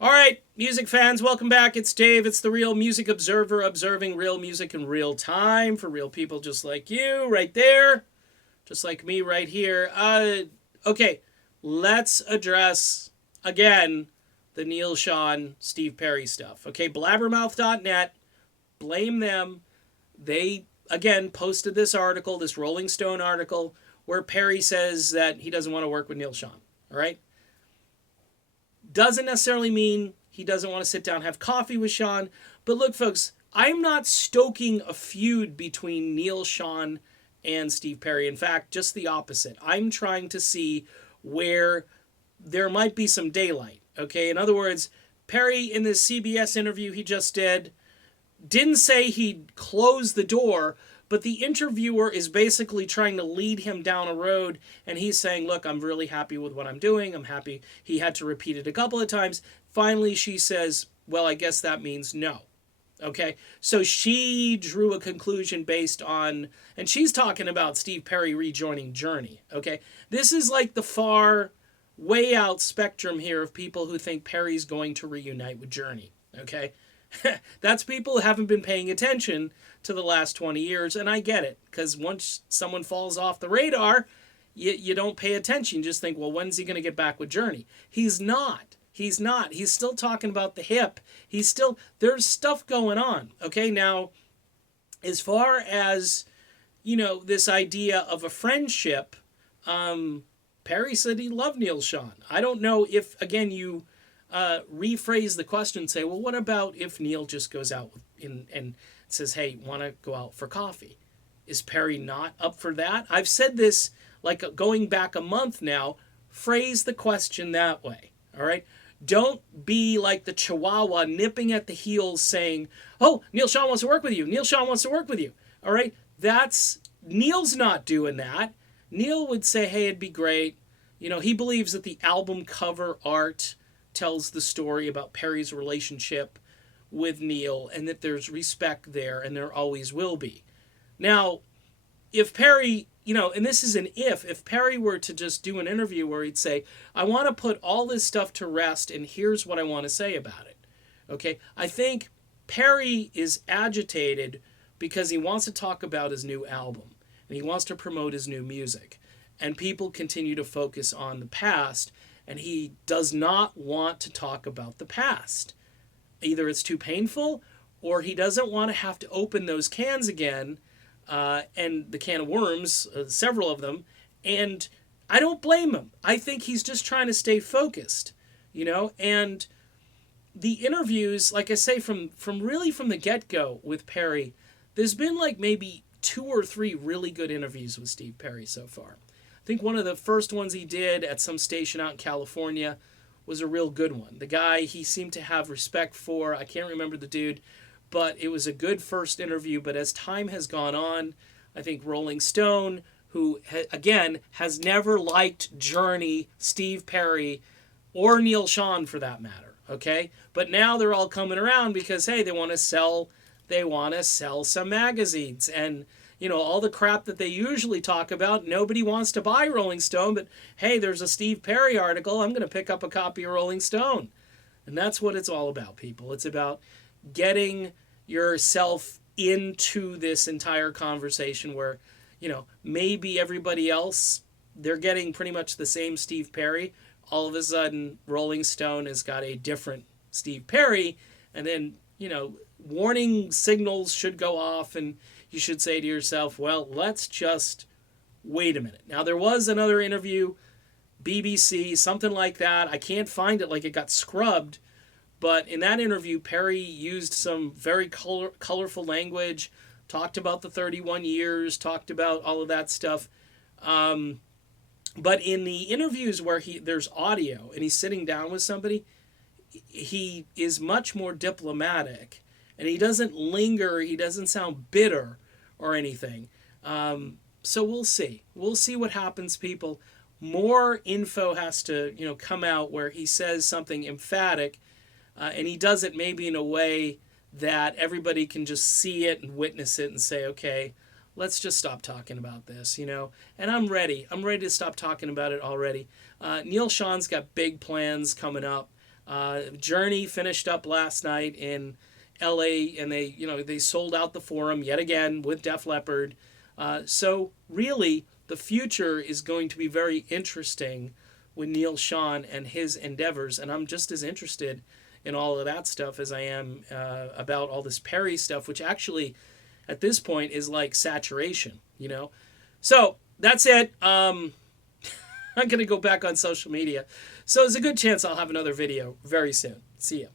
All right, music fans, welcome back. It's Dave. It's the Real Music Observer, observing real music in real time for real people just like you, right there, just like me, right here. Okay, let's address again the Neil Sean, Steve Perry stuff. Okay, blabbermouth.net, blame them. They again posted this article, this Rolling Stone article, where Perry says that he doesn't want to work with Neil Sean. All right, doesn't necessarily mean he doesn't want to sit down and have coffee with Sean. But look, folks, I'm not stoking a feud between Neil Sean and Steve Perry. In fact, just the opposite. I'm trying to see where there might be some daylight. Okay, in other words, Perry in this CBS interview he just didn't say he'd close the door, but the interviewer is basically trying to lead him down a road, and he's saying, look, I'm really happy with what I'm doing. I'm happy. He had to repeat it a couple of times. Finally, she says, well, I guess that means no. Okay, so she drew a conclusion based on, and she's talking about Steve Perry rejoining Journey. Okay, this is like the far, way out spectrum here of people who think Perry's going to reunite with Journey. Okay, that's people who haven't been paying attention to the last 20 years, and I get it, because once someone falls off the radar, you don't pay attention. You just think, well, when's he going to get back with Journey? He's not. He's not. He's still talking about the hip. There's stuff going on. Okay, now, as far as, this idea of a friendship, Perry said he loved Neil Sean. I don't know if, again, you rephrase the question and say, well, what about if Neil just goes out and says, hey, want to go out for coffee? Is Perry not up for that? I've said this like going back a month now. Phrase the question that way. All right. Don't be like the Chihuahua nipping at the heels saying, oh, Neil Sean wants to work with you. Neil Sean wants to work with you. All right. Neil's not doing that. Neil would say, hey, it'd be great. He believes that the album cover art tells the story about Perry's relationship with Neil and that there's respect there and there always will be. Now, if Perry, and this is an if Perry were to just do an interview where he'd say, I want to put all this stuff to rest and here's what I want to say about it. Okay, I think Perry is agitated because he wants to talk about his new album and he wants to promote his new music. And people continue to focus on the past, and he does not want to talk about the past. Either it's too painful or he doesn't want to have to open those cans again, and the can of worms, several of them. And I don't blame him. I think he's just trying to stay focused, and the interviews, like I say, from the get-go with Perry, there's been like maybe 2 or 3 really good interviews with Steve Perry so far. I think one of the first ones he did at some station out in California was a real good one. The guy he seemed to have respect for, I can't remember the dude, but it was a good first interview. But as time has gone on, I think Rolling Stone, who, again, has never liked Journey, Steve Perry, or Neil Sean for that matter, okay? But now they're all coming around because, hey, they want to sell some magazines. And all the crap that they usually talk about, nobody wants to buy Rolling Stone, but hey, there's a Steve Perry article, I'm going to pick up a copy of Rolling Stone. And that's what it's all about, people. It's about getting yourself into this entire conversation where, maybe everybody else, they're getting pretty much the same Steve Perry. All of a sudden, Rolling Stone has got a different Steve Perry, and then, warning signals should go off, and you should say to yourself, well, let's just wait a minute. Now, there was another interview, BBC, something like that. I can't find it, like it got scrubbed. But in that interview, Perry used some very colorful language, talked about the 31 years, talked about all of that stuff. But in the interviews where there's audio and he's sitting down with somebody, he is much more diplomatic. And he doesn't linger. He doesn't sound bitter or anything. So we'll see. We'll see what happens, people. More info has to, come out where he says something emphatic, and he does it maybe in a way that everybody can just see it and witness it and say, okay, let's just stop talking about this, And I'm ready. I'm ready to stop talking about it already. Neil Sean's got big plans coming up. Journey finished up last night in LA, and they sold out the Forum yet again with Def Leppard. So really, the future is going to be very interesting with Neil Schon and his endeavors, and I'm just as interested in all of that stuff as I am about all this Perry stuff, which actually at this point is like saturation, you know? So that's it. I'm going to go back on social media. So there's a good chance I'll have another video very soon. See ya.